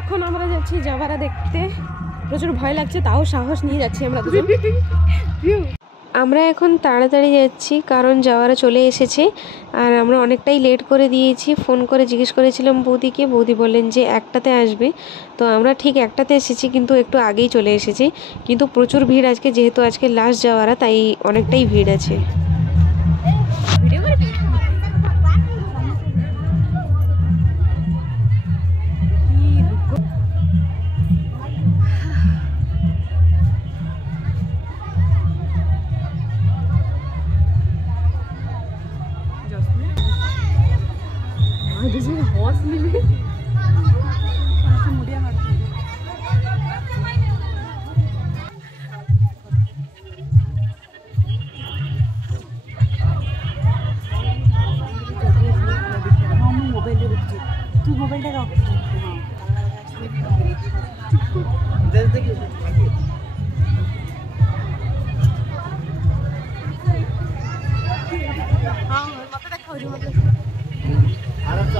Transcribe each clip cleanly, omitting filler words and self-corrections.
এখন আমরা যাচ্ছি জাভারা দেখতে। প্রচুর ভয় লাগছে, তাও সাহস নিয়ে যাচ্ছি আমরা দুজন। আমরা এখন তাড়াতাড়ি যাচ্ছি কারণ জাভারা চলে এসেছে আর আমরা অনেকটাই লেট করে দিয়েছি। ফোন করে জিজ্ঞেস করেছিলাম বৌদিকে, বৌদি বললেন যে একটাতে আসবে। তো আমরা ঠিক একটাতে এসেছি, কিন্তু একটু আগেই চলে এসেছি। কিন্তু প্রচুর ভিড় আজকে, যেহেতু আজকে লাস্ট জাভারা, তাই অনেকটাই ভিড় আছে।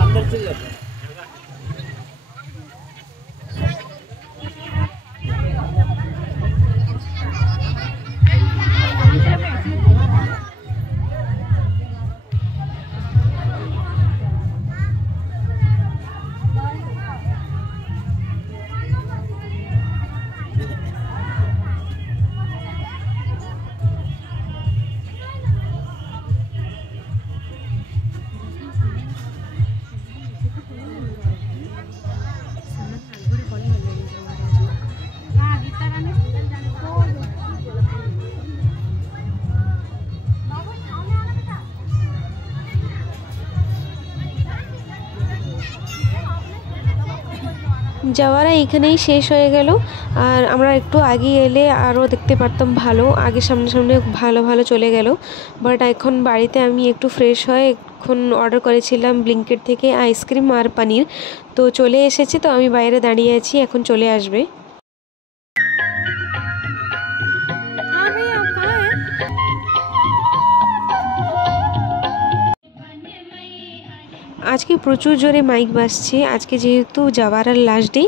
अंदर चल जाते हैं। জাভারা এইখানেই শেষ হয়ে গেল। আর আমরা একটু আগে এলে আরও দেখতে পারতাম ভালো, আগে সামনে সামনে ভালো ভালো চলে গেল। বাট এখন বাড়িতে আমি একটু ফ্রেশ হয়ে এখন অর্ডার করেছিলাম ব্লিঙ্কিট থেকে আইসক্রিম আর পনির, তো চলে এসেছে। তো আমি বাইরে দাঁড়িয়ে আছি, এখন চলে আসবে। আজকে প্রচুর জোরে মাইক বাজছে। আজকে যেহেতু জাভারার লাস্ট ডে,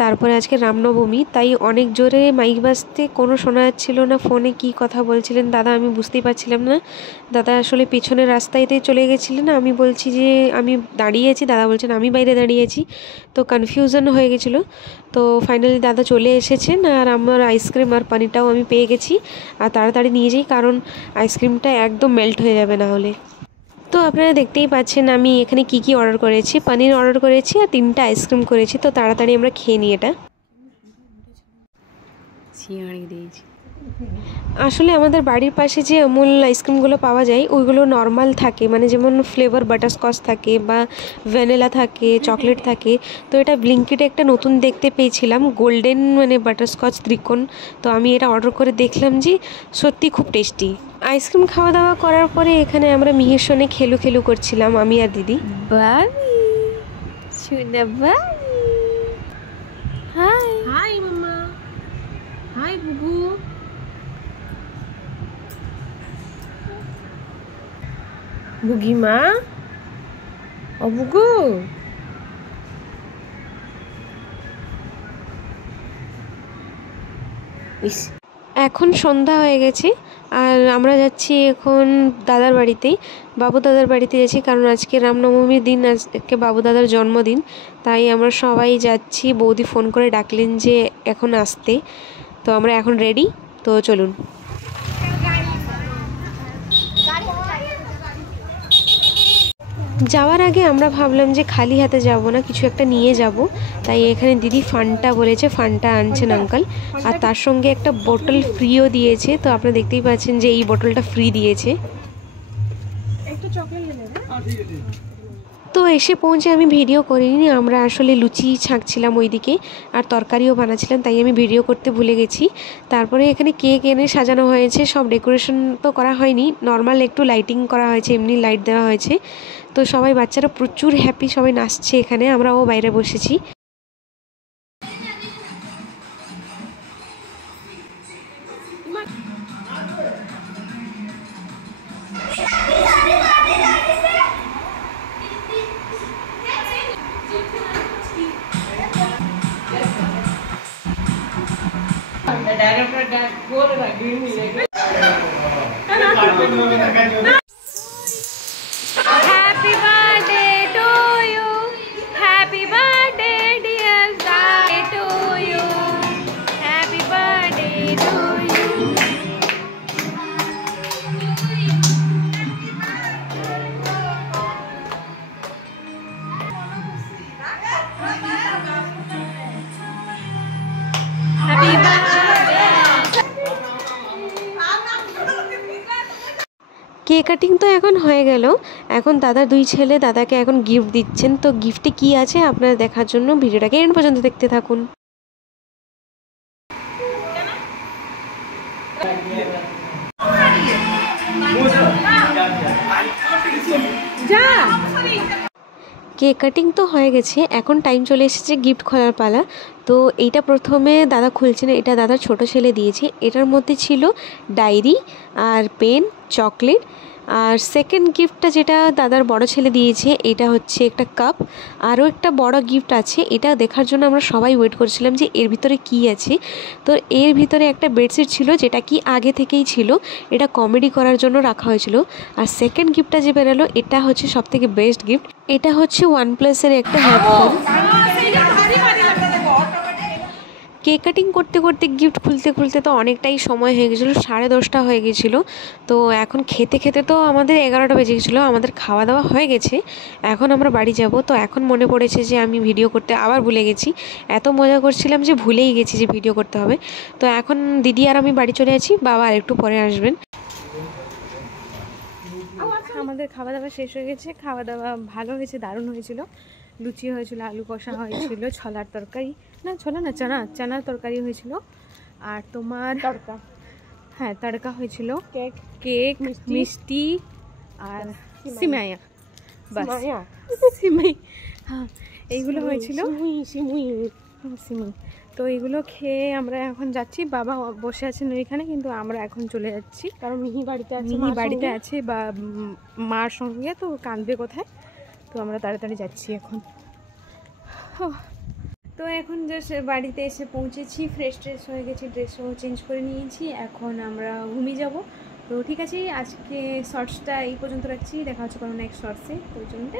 তারপরে আজকে রামনবমী, তাই অনেক জোরে মাইক বাজতে কোনো শোনা যাচ্ছিল না। ফোনে কি কথা বলছিলেন দাদা আমি বুঝতেই পারছিলাম না। দাদা আসলে পিছনের রাস্তাইতে চলে গেছিলেন, আমি বলছি যে আমি দাঁড়িয়ে আছি, দাদা বলছেন আমি বাইরে দাঁড়িয়ে আছি। তো কনফিউশন হয়ে গেছিলো। তো ফাইনালি দাদা চলে এসেছেন আর আমার আইসক্রিম আর পানিটাও আমি পেয়ে গেছি। আর তাড়াতাড়ি নিয়ে যাই কারণ আইসক্রিমটা একদম মেল্ট হয়ে যাবে না হলে। তো আপনারা দেখতেই পাচ্ছেন আমি এখানে কি কি অর্ডার করেছি। পনির অর্ডার করেছি আর 3টা আইসক্রিম করেছি। তো তাড়াতাড়ি আমরা খেয়ে নিই এটা। আসলে আমাদের বাড়ির পাশে যে আমুল আইসক্রিমগুলো পাওয়া যায় ওইগুলো নর্মাল থাকে, মানে যেমন ফ্লেভার বাটারস্কচ থাকে বা ভ্যানিলা থাকে, চকলেট থাকে। তো এটা ব্লিঙ্কিটে একটা নতুন দেখতে পেয়েছিলাম, গোল্ডেন মানে বাটারস্কচ ত্রিকোণ। তো আমি এটা অর্ডার করে দেখলাম যে সত্যি খুব টেস্টি। আইসক্রিম খাওয়া দাওয়া করার পরে এখানে আমরা মিহির সঙ্গে খেলু খেলু করছিলাম আমি আর দিদি। বাবি শুনা বাবি, হাই হাই মাম্মা, হাই বুবু। বুগিমা ও বুগু, এখন সন্ধ্যা হয়ে গেছে আর আমরা যাচ্ছি এখন দাদার বাড়িতেই, বাবু দাদার বাড়িতে যাচ্ছি কারণ আজকে রামনবমীর দিন, আজকে বাবু দাদার জন্মদিন। তাই আমরা সবাই যাচ্ছি। বৌদি ফোন করে ডাকলেন যে এখন আসতে। তো আমরা এখন রেডি, তো চলুন। যাওয়ার আগে আমরা ভাবলাম যে খালি হাতে যাব না, কিছু একটা নিয়ে যাব। তাই এখানে দিদি ফান্টা বলেছে, ফান্টা আনছেন আঙ্কাল। আর তার সঙ্গে একটা বোতল ফ্রিও দিয়েছে। তো আপনারা দেখতেই পাচ্ছেন যে এই বোতলটা ফ্রি দিয়েছে। তো এসে পৌঁছে আমি ভিডিও করিনি, আমরা আসলে লুচি ছাঁকছিলাম ওইদিকে আর তরকারিও বানাচ্ছিলাম, তাই আমি ভিডিও করতে ভুলে গেছি। তারপরে এখানে কেক এনে সাজানো হয়েছে, সব ডেকোরেশন তো করা হয়নি, নর্মাল একটু লাইটিং করা হয়েছে, এমনি লাইট দেওয়া হয়েছে। তো সবাই বাচ্চারা প্রচুর হ্যাপি, সবাই নাচছে এখানে, আমরাও বাইরে বসেছি। Happy birthday to you. Happy birthday, dear Zai, to you. Happy birthday to you. Happy birthday. Cake cutting তো এখন হয়ে গেল। এখন দাদার দুই ছেলে দাদাকে এখন গিফট দিচ্ছেন। তো গিফটে কি আছে আপনারা দেখার জন্য ভিডিওটাকে এন্ড পর্যন্ত দেখতে থাকুন। কেক কাটিং তো হয়ে গেছে, এখন টাইম চলে এসেছে গিফট খোলার পালা। তো এইটা প্রথমে দাদা খুলছেন, এটা দাদার ছোট ছেলে দিয়েছে। এটার মধ্যে ছিল ডায়েরি আর পেন, চকলেট। আর সেকেন্ড গিফটটা যেটা দাদার বড় ছেলে দিয়েছে, এটা হচ্ছে একটা কাপ। আরও একটা বড় গিফট আছে, এটা দেখার জন্য আমরা সবাই ওয়েট করছিলাম যে এর ভিতরে কি আছে। তো এর ভিতরে একটা বেডশিট ছিল, যেটা কি আগে থেকেই ছিল, এটা কমেডি করার জন্য রাখা হয়েছিল। আর সেকেন্ড গিফটটা যে বেরোলো, এটা হচ্ছে সবথেকে বেস্ট গিফট। এটা হচ্ছে OnePlus-এর একটা হেডফোন। কেক কাটিং করতে করতে গিফট খুলতে খুলতে তো অনেকটাই সময় হয়ে গেছিলো, 10:30 হয়ে গেছিলো। তো এখন খেতে খেতে তো আমাদের 11টা বেজে গেছিলো। আমাদের খাওয়া দাওয়া হয়ে গেছে, এখন আমরা বাড়ি যাব। তো এখন মনে পড়েছে যে আমি ভিডিও করতে আবার ভুলে গেছি। এত মজা করছিলাম যে ভুলেই গেছি যে ভিডিও করতে হবে। তো এখন দিদি আর আমি বাড়ি চলে যাচ্ছি, বাবা আর একটু পরে আসবেন। আমাদের খাওয়া দাওয়া শেষ হয়ে গেছে। খাওয়া দাওয়া ভালো হয়েছে, দারুণ হয়েছিল। লুচি হয়েছিল, আলু কষা হয়েছিল, ছোলার তরকারি, না ছোলা না, চানার তরকারি হয়েছিল। আর তোমার তড়কা, হ্যাঁ তড়কা হয়েছিল, কেক, মিষ্টি আর সিমাইয়া, বাস সিমাই, হ্যাঁ এইগুলো হয়েছিল, সিমুই। তো এইগুলো খেয়ে আমরা এখন যাচ্ছি। বাবা বসে আছেন ওইখানে, কিন্তু আমরা এখন চলে যাচ্ছি, কারণ মিহি বাড়িতে আছে বা মার সঙ্গে, তো কাঁদবে কোথায়। তো আমরা তাড়াতাড়ি যাচ্ছি এখন। তো এখন জাস্ট বাড়িতে এসে পৌঁছেছি, ফ্রেশ ট্রেশ হয়ে গেছি, ড্রেসও চেঞ্জ করে নিয়েছি। এখন আমরা ঘুমিয়ে যাব। তো ঠিক আছে, আজকে শর্টসটা এই পর্যন্ত রাখছি, দেখা হচ্ছে কোনো নেক্সট শর্টসে। তো ওই জন্য